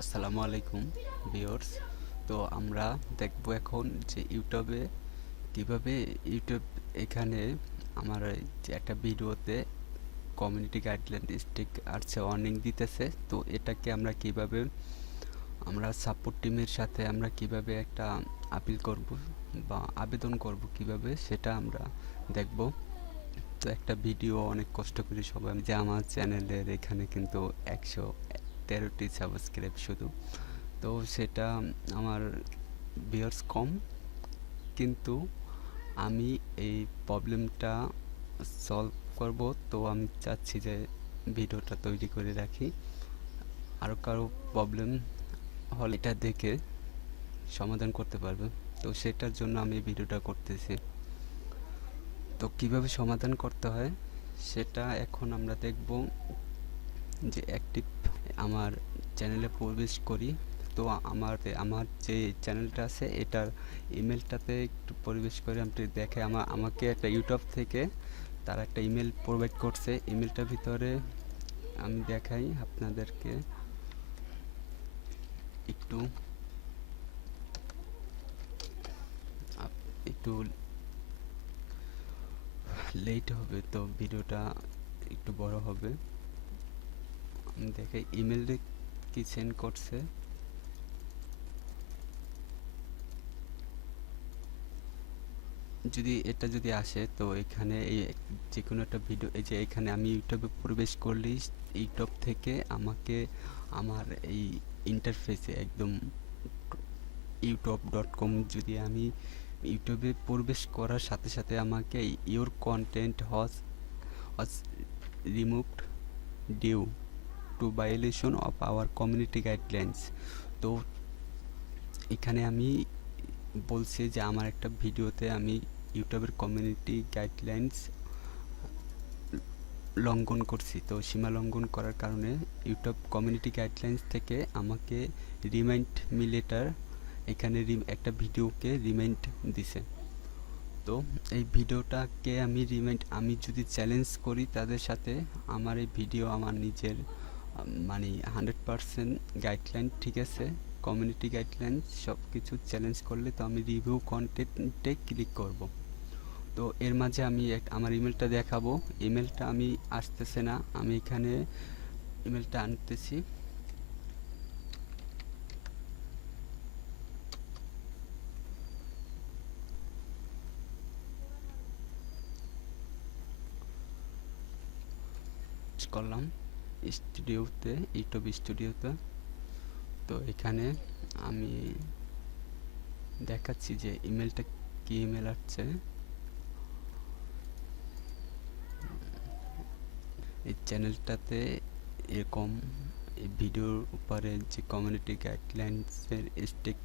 আসসালামু আলাইকুম ভিউয়ার্স। তো আমরা দেখব এখন যে ইউটিউবে কীভাবে ইউটিউব এখানে আমার যে একটা ভিডিওতে কমিউনিটি গাইডলাইন স্টিক আসছে ওয়ার্নিং দিতেছে। তো এটাকে আমরা কীভাবে, আমরা সাপোর্ট টিমের সাথে আমরা কীভাবে একটা আপিল করব বা আবেদন করব কীভাবে, সেটা আমরা দেখব। তো একটা ভিডিও অনেক কষ্ট করে সবাই, যে আমার চ্যানেলের এখানে কিন্তু একশো তেরোটি সাবস্ক্রাইব শুধু। তো সেটা আমার ভিউয়ার্স কম। কিন্তু আমি এই প্রবলেমটা সলভ করব। তো আমি চাচ্ছি যে ভিডিওটা তৈরি করে রাখি। আরও কারও প্রবলেম হলে এটা দেখে সমাধান করতে পারবে। তো সেটার জন্য আমি ভিডিওটা করতেছি। তো কীভাবে সমাধান করতে হয়? সেটা এখন আমরা দেখব যে অ্যাক্টিভ আমার চ্যানেলে প্রবেশ করি। তো আমার আমার যে চ্যানেলটা আছে, এটার ইমেলটাতে একটু পরিবেশ করে আপনি দেখে। আমার আমাকে একটা ইউটিউব থেকে তারা একটা ইমেল প্রোভাইড করছে। ইমেলটার ভিতরে আমি দেখাই আপনাদেরকে। একটু একটু লেট হবে তো, ভিডিওটা একটু বড় হবে। দেখে ইমেলে কি সেন্ড করছে? যদি এটা যদি আসে, তো এখানে এই যে কোনো একটা ভিডিও এই যে এখানে আমি ইউটিউবে প্রবেশ করলেই ইউটিউব থেকে আমাকে আমার এই ইন্টারফেসে একদম ইউটিউব ডট কম যদি আমি ইউটিউবে প্রবেশ করার সাথে সাথে আমাকে your content has has removed due to violation of our community guidelines তো এখানে আমি বলছি যে আমার একটা ভিডিওতে আমি ইউটিউবের কমিউনিটি গাইডলাইন্স লঙ্ঘন করছি। তো সীমা লঙ্ঘন করার কারণে ইউটিউব কমিউনিটি গাইডলাইন্স থেকে আমাকে রিমাইন্ড মি লেটার এখানে একটা ভিডিওকে রিমাইন্ড দিছে। তো এই ভিডিওটাকে আমি রিমাইন্ড আমি যদি চ্যালেঞ্জ করি তাদের সাথে, আমার এই ভিডিও আমার নিজের মানে হান্ড্রেড পারসেন্ট গাইডলাইন ঠিক আছে কমিউনিটি গাইডলাইন সব কিছু চ্যালেঞ্জ করলে তো আমি রিভিউ কন্টেন্টে ক্লিক করব। তো এর মাঝে আমি এক, আমার ইমেলটা দেখাবো। ইমেলটা আমি আসতেছে না, আমি এখানে ইমেলটা আনতেছি। করলাম। স্টুডিওতে, ইউটিউব স্টুডিওতে। তো এখানে আমি দেখাচ্ছি যে ইমেলটা কি ইমেল আসছে। এই চ্যানেলটাতে এরকম ভিডিওর উপরে যে কমিউনিটি গাইডলাইন্সের স্টিক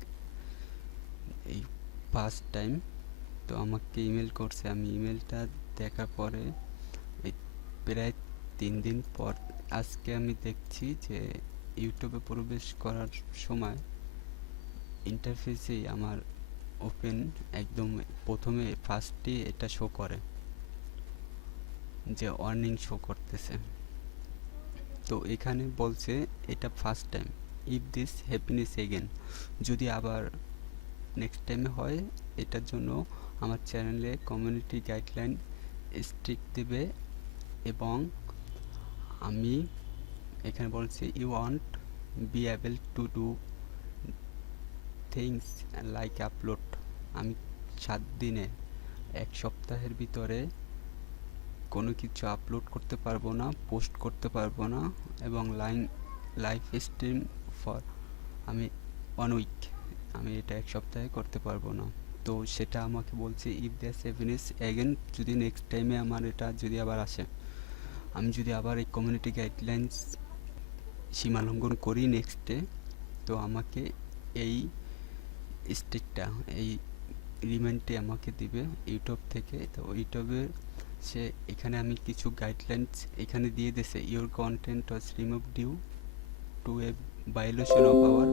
এই ফার্স্ট টাইম তো আমাকে ইমেল করছে। আমি ইমেলটা দেখার পরে প্রায় তিন দিন পর আজকে আমি দেখছি যে ইউটিউবে প্রবেশ করার সময় ইন্টারফেসেই আমার ওপেন একদম প্রথমে ফার্স্টে এটা শো করে যে ওয়ার্নিং শো করতেছে। তো এখানে বলছে এটা first time if this happiness again যদি আবার নেক্সট টাইমে হয়, এটার জন্য আমার চ্যানেলে কমিউনিটি গাইডলাইন স্ট্রিক দেবে এবং আমি এখানে বলছি you won't be able to do things like upload আমি সাত দিনে, এক সপ্তাহের ভিতরে কোনো কিছু আপলোড করতে পারব না পোস্ট করতে পারব না, এবং লাইন লাইভ স্ট্রিম ফর আমি ওয়ান উইক আমি এটা এক সপ্তাহে করতে পারব না। তো সেটা আমাকে বলছে if the seven is again যদি নেক্সট টাইমে আমার এটা যদি আবার আসে। আমি যদি আবার এই কমিউনিটি গাইডলাইন্স সীমা লঙ্ঘন করি নেক্সটে তো আমাকে এই স্টিকটা এই রিমাইন্ডে আমাকে দিবে ইউটিউব থেকে। তো ইউটিউবে সে, এখানে আমি কিছু গাইডলাইন্স এখানে দিয়ে দিয়েছে your content was remove due to a violation of our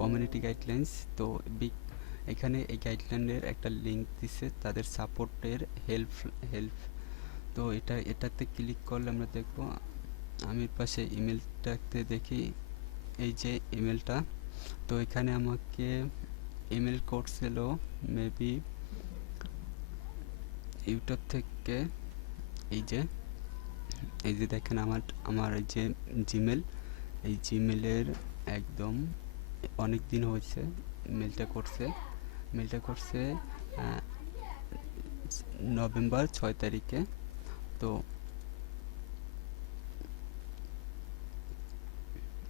community guidelines তো বিগ এখানে এই গাইডলাইনের একটা লিঙ্ক দিছে, তাদের সাপোর্টের হেল্প হেল্প তো এটা, এটাতে ক্লিক করলে আমরা দেখব, আমি পাশে ইমেলটাতে দেখি, এই যে ইমেলটা তো এখানে আমাকে ইমেল করছিল মেবি ইউটিউব থেকে, এই যে এই যে দেখেন আমার আমার এই যে জিমেল এই জিমেলের একদম অনেক দিন হয়েছে মেলটা করছে মেলটা করছে নভেম্বর ছয় তারিখে। তো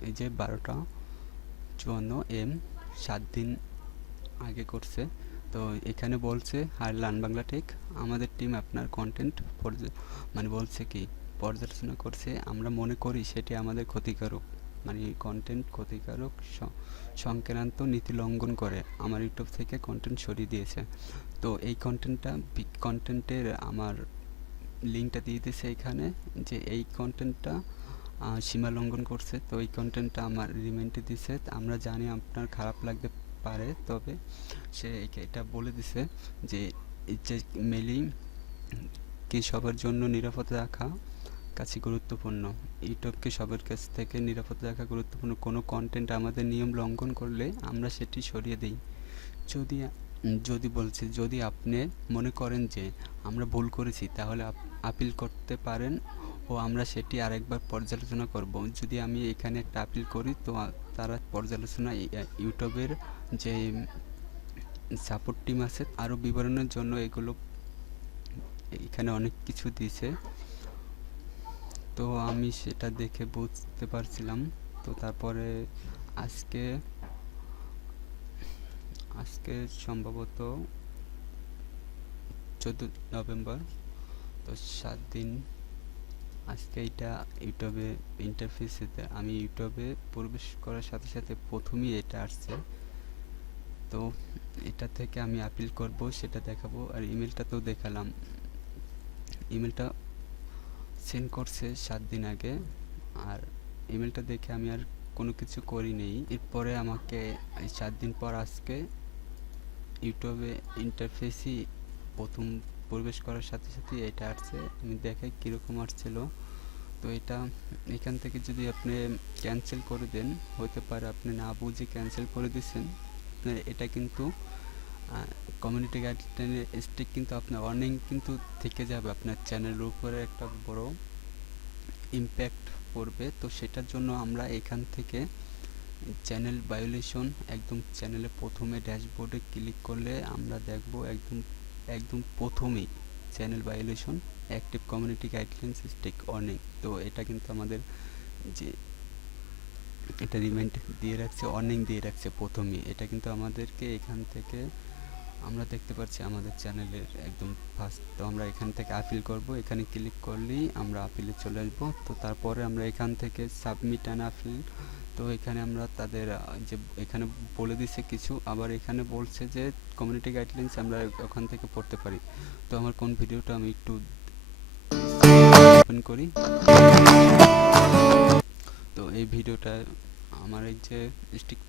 এই যে বারোটা চুয়ান্ন এম, সাত দিন আগে করছে। তো এখানে বলছে হাই লান বাংলা টেক, আমাদের টিম আপনার কন্টেন্ট মানে বলছে কি, পর্যালোচনা করছে। আমরা মনে করি সেটি আমাদের ক্ষতিকারক মানে কন্টেন্ট ক্ষতিকারক সংক্রান্ত নীতি লঙ্ঘন করে। আমার ইউটিউব থেকে কন্টেন্ট সরিয়ে দিয়েছে। তো এই কন্টেন্টটা কন্টেন্টের আমার লিঙ্কটা দিয়ে দিয়েছে এখানে যে এই কন্টেন্টটা সীমা লঙ্ঘন করছে। তো এই কন্টেন্টটা আমার রিমাইন্ডে দিছে আমরা জানি আপনার খারাপ লাগতে পারে, তবে সে এটা বলে দিছে যে যে মেলিং কি সবার জন্য নিরাপদ রাখা কাছে গুরুত্বপূর্ণ। ইউটিউবকে সবার কাছ থেকে নিরাপদ রাখা গুরুত্বপূর্ণ। কোনো কন্টেন্ট আমাদের নিয়ম লঙ্ঘন করলে আমরা সেটি সরিয়ে দিই। যদি যদি বলছে, যদি আপনি মনে করেন যে আমরা ভুল করেছি, তাহলে আপিল করতে পারেন ও আমরা সেটি আরেকবার পর্যালোচনা করব। যদি আমি এখানে একটা আপিল করি, তো তারা পর্যালোচনা ইউটিউবের যে সাপোর্ট টিম আছে, আরও বিবরণের জন্য এগুলো এখানে অনেক কিছু দিয়েছে। তো আমি সেটা দেখে বুঝতে পারছিলাম। তো তারপরে আজকে আজকে সম্ভবত চোদ্দ নভেম্বর তো সাত দিন। আজকে এটা ইউটিউবে ইন্টারফেসেতে আমি ইউটিউবে প্রবেশ করার সাথে সাথে প্রথমেই এটা আসছে। তো এটা থেকে আমি আপিল করব, সেটা দেখাবো আর ইমেলটা তো দেখালাম। ইমেলটা সেন্ড করছে সাত দিন আগে আর ইমেলটা দেখে আমি আর কোনো কিছু করিনি এরপরে আমাকে সাত দিন পর আজকে ইউটিউবে ইন্টারফেসই প্রথম প্রবেশ করার সাথে সাথে এটা আসছে। আমি দেখাই কীরকম আসছিল। তো এটা, এখান থেকে যদি আপনি ক্যান্সেল করে দেন, হতে পারে আপনি না বুঝে ক্যান্সেল করে দিচ্ছেন এটা কিন্তু কমিউনিটি গাইডলাইনের স্টিক কিন্তু আপনার অর্নিং কিন্তু থেকে যাবে। আপনার চ্যানেলের উপরে একটা বড় ইম্প্যাক্ট পড়বে। তো সেটার জন্য আমরা এখান থেকে চ্যানেল ভায়োলেশন একদম চ্যানেলে প্রথমে ড্যাশবোর্ডে ক্লিক করলে আমরা দেখব একদম একদম প্রথমেই channel violation active community guidelines strike warning তো এটা কিন্তু আমাদের যে এটা রিমাইন্ড দিয়ে রাখছে অর্নিং দিয়ে রাখছে প্রথমেই। এটা কিন্তু আমাদেরকে এখান থেকে, আমরা দেখতে পাচ্ছি আমাদের চ্যানেলের একদম ফার্স্ট তো আমরা এখান থেকে আপিল করব, এখানে ক্লিক করলেই আমরা আপিলে চলে আসব। তো তারপরে আমরা এখান থেকে সাবমিট অ্যান আপিল তো এখানে আমরা তাদের যে এখানে বলে দিছে কিছু, আবার এখানে বলছে যে কমিউনিটি গাইডলাইন্স আমরা ওখান থেকে পড়তে পারি। তো আমার কোন ভিডিওটা আমি একটু ওপেন করি। তো এই ভিডিওটা আমার এই যে স্টিক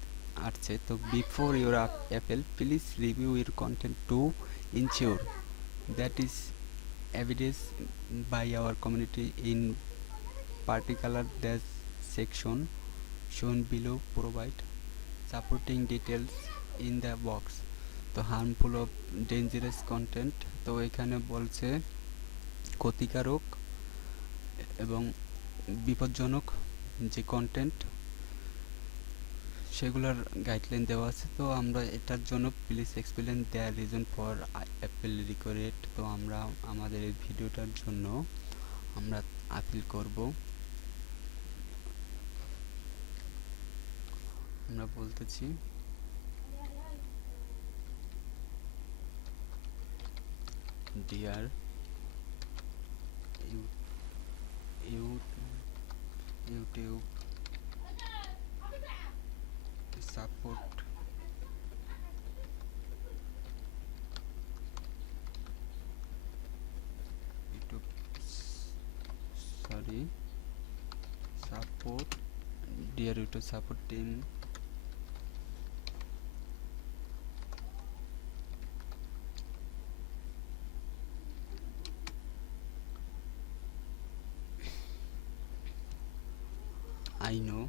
আসছে তো before your appeal please review your content to ensure that is evidence by our community in particular dash section shown below provide supporting details in the box. তো harmful of dangerous content, তো এখানে বলছে ক্ষতিকারক এবং বিপজ্জনক যে content সেগুলোর guideline দেওয়া আছে। তো আমরা এটার জন্য please explain their reason for appeal request তো আমরা, আমাদের এই ভিডিওটার জন্য আমরা আপিল করব। আমরা বলতেছি। Dear YouTube support sorry support dear YouTube support team I know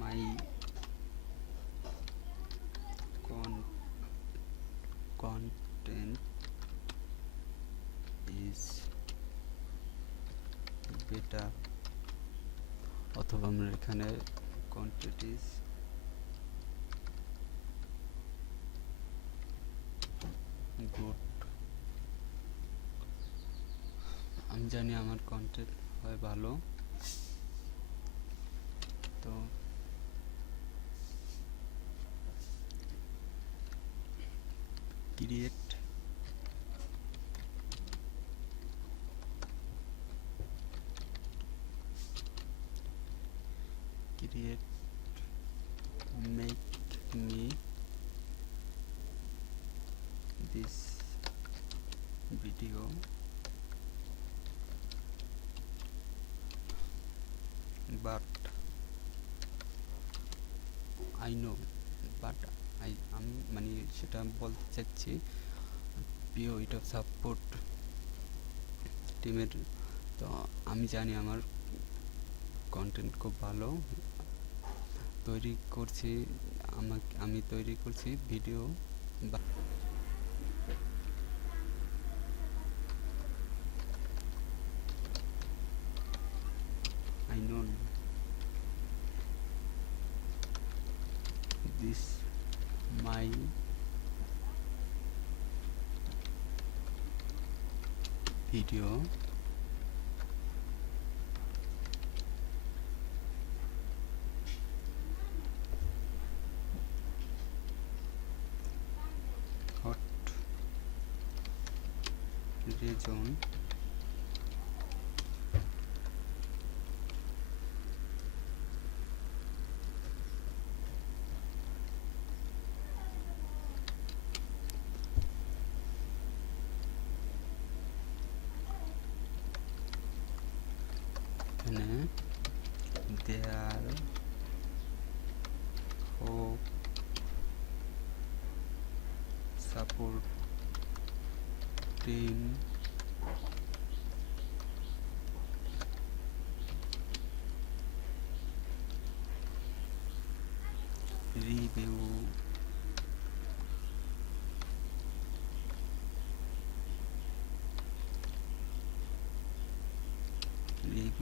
my con content is better অথবা আমরা এখানে quantities জানি আমার কন্টেন্ট হয় ভালো। তো create I know, but I আমি মানে সেটা বলতে চাচ্ছি, প্রিয় ইউটিউব সাপোর্ট টিমের তো আমি জানি আমার কন্টেন্ট খুব ভালো, তৈরি করছি, আমাকে, আমি তৈরি করছি ভিডিও বা I know this my video hot region এখানে দেয়াল hope support team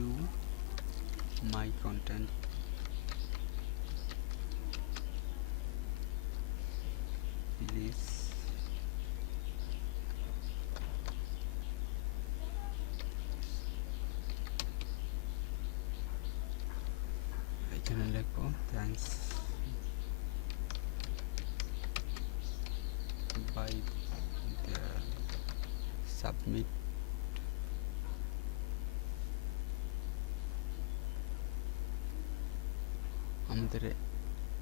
review review my content please এখানে লেখো থ্যাংকস বাই সাবমিট আমাদের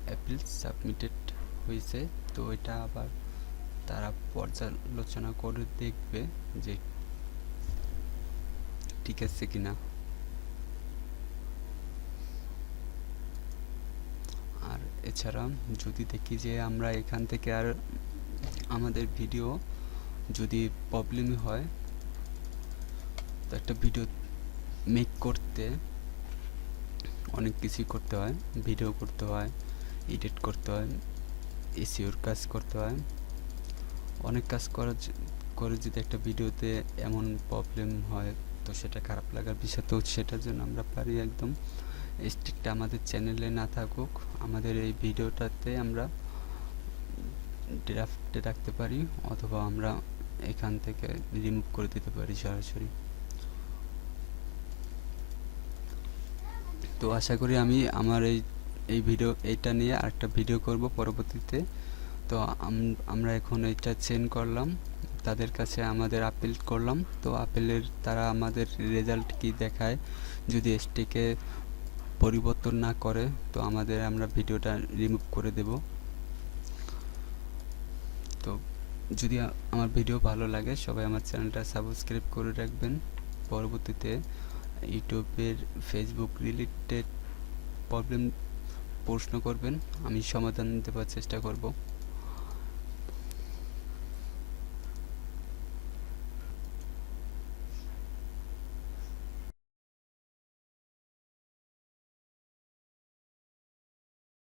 অ্যাপিল সাবমিটেড হয়েছে। তো এটা আবার তারা পর্যালোচনা করে দেখবে যে ঠিক আছে কিনা। আর এছাড়া যদি দেখি যে আমরা এখান থেকে আর আমাদের ভিডিও যদি প্রবলেমই হয়, তো একটা ভিডিও মেক করতে অনেক কিছুই করতে হয়। ভিডিও করতে হয়, এডিট করতে হয় এসিওর কাজ করতে হয়। অনেক কাজ করার করে যদি একটা ভিডিওতে এমন প্রবলেম হয়, তো সেটা খারাপ লাগার বিষয়। তো সেটার জন্য আমরা পারি একদম স্টিকটা আমাদের চ্যানেলে না থাকুক। আমাদের এই ভিডিওটাতে আমরা ড্রাফটে রাখতে পারি, অথবা আমরা এখান থেকে রিমুভ করে দিতে পারি সরাসরি। তো আশা করি আমি আমার এই এই ভিডিও, এইটা নিয়ে আরেকটা ভিডিও করব পরবর্তীতে। তো আমরা এখন এইটা চেঞ্জ করলাম, তাদের কাছে আমাদের আপিল করলাম। তো আপিলের তারা আমাদের রেজাল্ট কি দেখায়, যদি এসটিকে পরিবর্তন না করে, তো আমাদের আমরা ভিডিওটা রিমুভ করে দেব। তো যদি আমার ভিডিও ভালো লাগে, সবাই আমার চ্যানেলটা সাবস্ক্রাইব করে রাখবেন। পরবর্তীতে ইউটিউবের ফেসবুক রিলেটেড প্রবলেম প্রশ্ন করবেন আমি সমাধান দেওয়ার চেষ্টা করব।